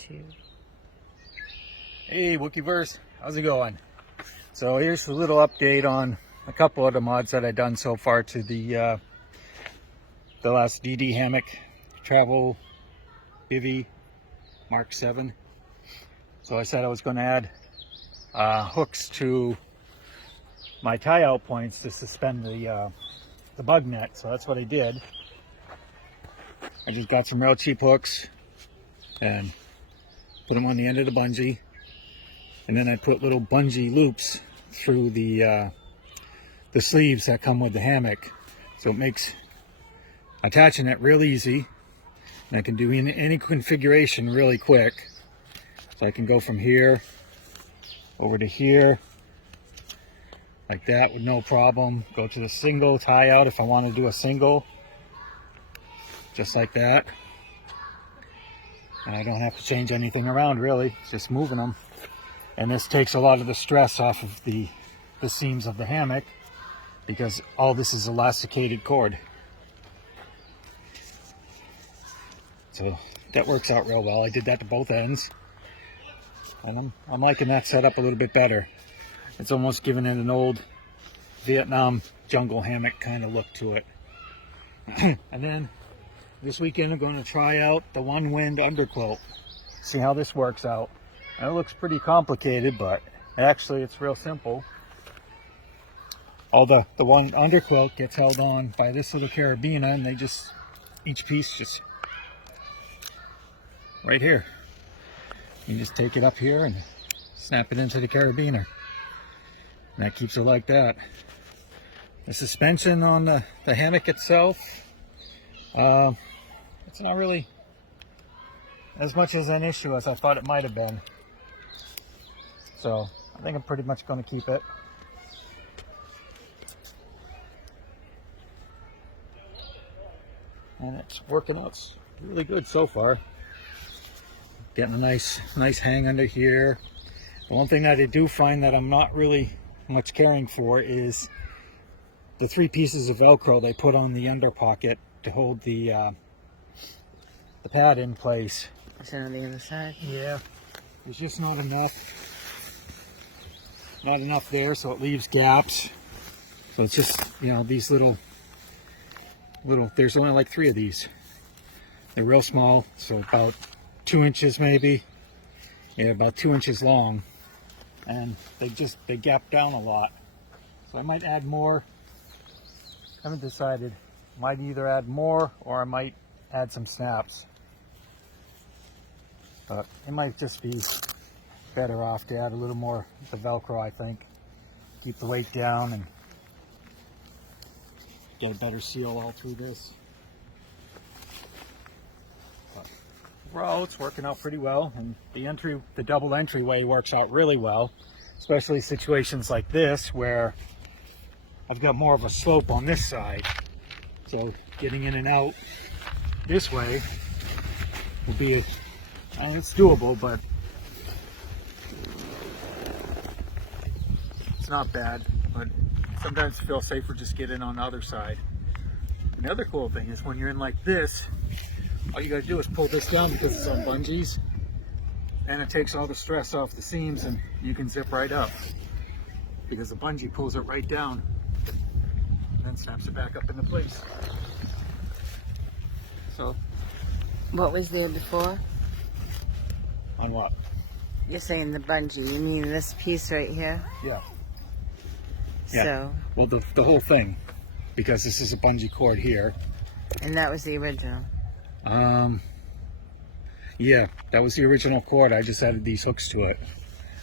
YouTube. Hey Wookiverse, how's it going? So here's a little update on a couple of the mods that I've done so far to the last DDHammock travel bivy mk7. So I said I was going to add hooks to my tie out points to suspend the bug net. So that's what I did. I just got some real cheap hooks and put them on the end of the bungee. And then I put little bungee loops through the sleeves that come with the hammock. So it makes attaching it real easy. And I can do any configuration really quick. So I can go from here over to here like that with no problem. Go to the single tie out if I want to do a single. Just like that. And I don't have to change anything around really. It's just moving them. And this takes a lot of the stress off of the seams of the hammock because all this is elasticated cord. So that works out real well. I did that to both ends. And I'm liking that setup a little bit better. It's almost giving it an old Vietnam jungle hammock kind of look to it. And then this weekend I'm going to try out the one wind underquilt. See how this works out. And it looks pretty complicated, but actually it's real simple. All the one underquilt gets held on by this little carabiner, and they just, each piece just right here. You just take it up here and snap it into the carabiner. And that keeps it like that. The suspension on the hammock itself, it's not really as much as an issue as I thought it might have been. So I think I'm pretty much going to keep it. And it's working out really good so far. Getting a nice hang under here. The one thing that I do find that I'm not really much caring for is the 3 pieces of velcro they put on the under pocket to hold the pad in place. Is it on the other side? Yeah, there's just not enough there, so it leaves gaps. So it's just, you know, these little, there's only like 3 of these. They're real small, so about 2 inches maybe. Yeah, about 2 inches long. And they gap down a lot. So I might add more. Haven't decided. Might either add more or I might add some snaps. But it might just be better off to add a little more of the velcro, I think. Keep the weight down and get a better seal all through this. But overall, it's working out pretty well, and the double entryway works out really well, especially situations like this where I've got more of a slope on this side. So getting in and out this way will be it's doable, but it's not bad. But sometimes it feels safer just get in on the other side. And the other cool thing is when you're in like this, all you gotta do is pull this down because it's on bungees, and it takes all the stress off the seams, and you can zip right up because the bungee pulls it right down and then snaps it back up into place. So What was there before? on what? You're saying the bungee. You mean this piece right here? Yeah. Yeah. So. Well, the whole thing, because this is a bungee cord here. And that was the original. Yeah, that was the original cord. I just added these hooks to it,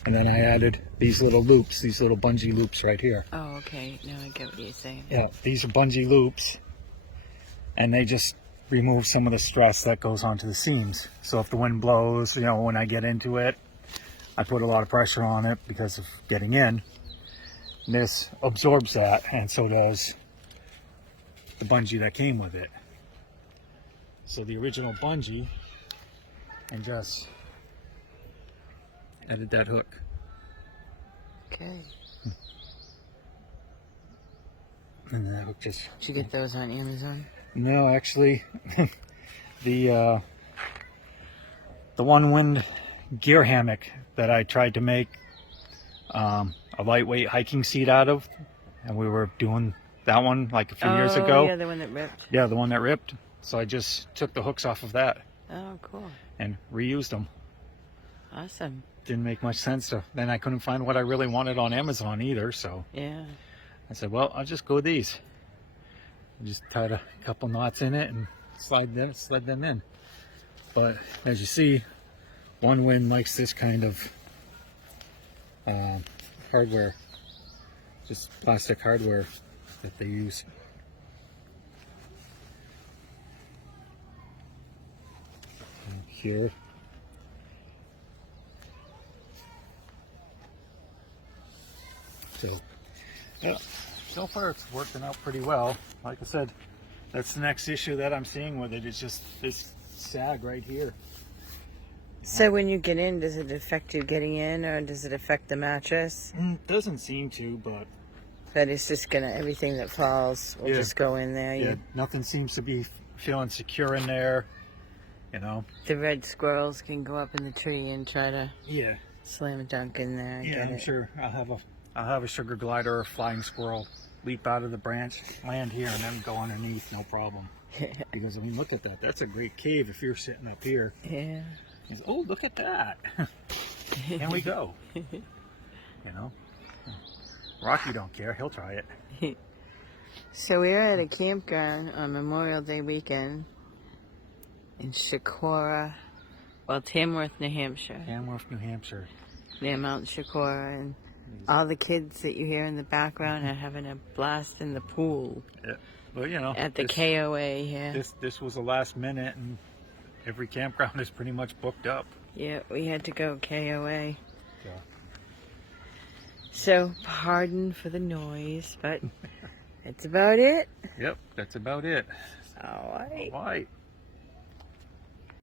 and then I added these little loops, these little bungee loops right here. Oh, okay. Now I get what you're saying. Yeah, these are bungee loops, and they just remove some of the stress that goes onto the seams. So if the wind blows, you know, when I get into it, I put a lot of pressure on it because of getting in. This absorbs that, and so does the bungee that came with it. So the original bungee, and just added that hook. Okay. And that hook just... Did you get those on Amazon? No, actually, the the one wind gear hammock that I tried to make a lightweight hiking seat out of, and we were doing that one like a few years ago. Yeah, the one that ripped. Yeah, the one that ripped. So I just took the hooks off of that. Oh, cool. And reused them. Awesome. Didn't make much sense to. Then I couldn't find what I really wanted on Amazon either. So yeah, I said, well, I'll just go with these. I just tied a couple knots in it and slid them in. But as you see, One Wind likes this kind of hardware, just plastic hardware that they use. And here. So, yeah, so far it's working out pretty well. Like I said, that's the next issue that I'm seeing with it. It's just this sag right here. So when you get in, does it affect you getting in, or does it affect the mattress? Doesn't seem to, but It's just gonna, everything that falls will just go in there. Yeah, nothing seems to be feeling secure in there. You know, the red squirrels can go up in the tree and try to slam a dunk in there. Yeah, I'm sure I'll have a sugar glider or flying squirrel leap out of the branch, land here, and then go underneath, no problem. Because I mean, look at that. That's a great cave if you're sitting up here. Yeah. Oh, look at that. And we go. You know, Rocky don't care. He'll try it. So we were at a campground on Memorial Day weekend in Tamworth, New Hampshire. Tamworth, New Hampshire. Near Mount Shakora, and all the kids that you hear in the background are having a blast in the pool. Yeah. Well, you know, at the KOA here. This was the last minute, and every campground is pretty much booked up. Yeah, we had to go KOA. So, pardon for the noise, but that's about it. Yep, that's about it. All right. All right.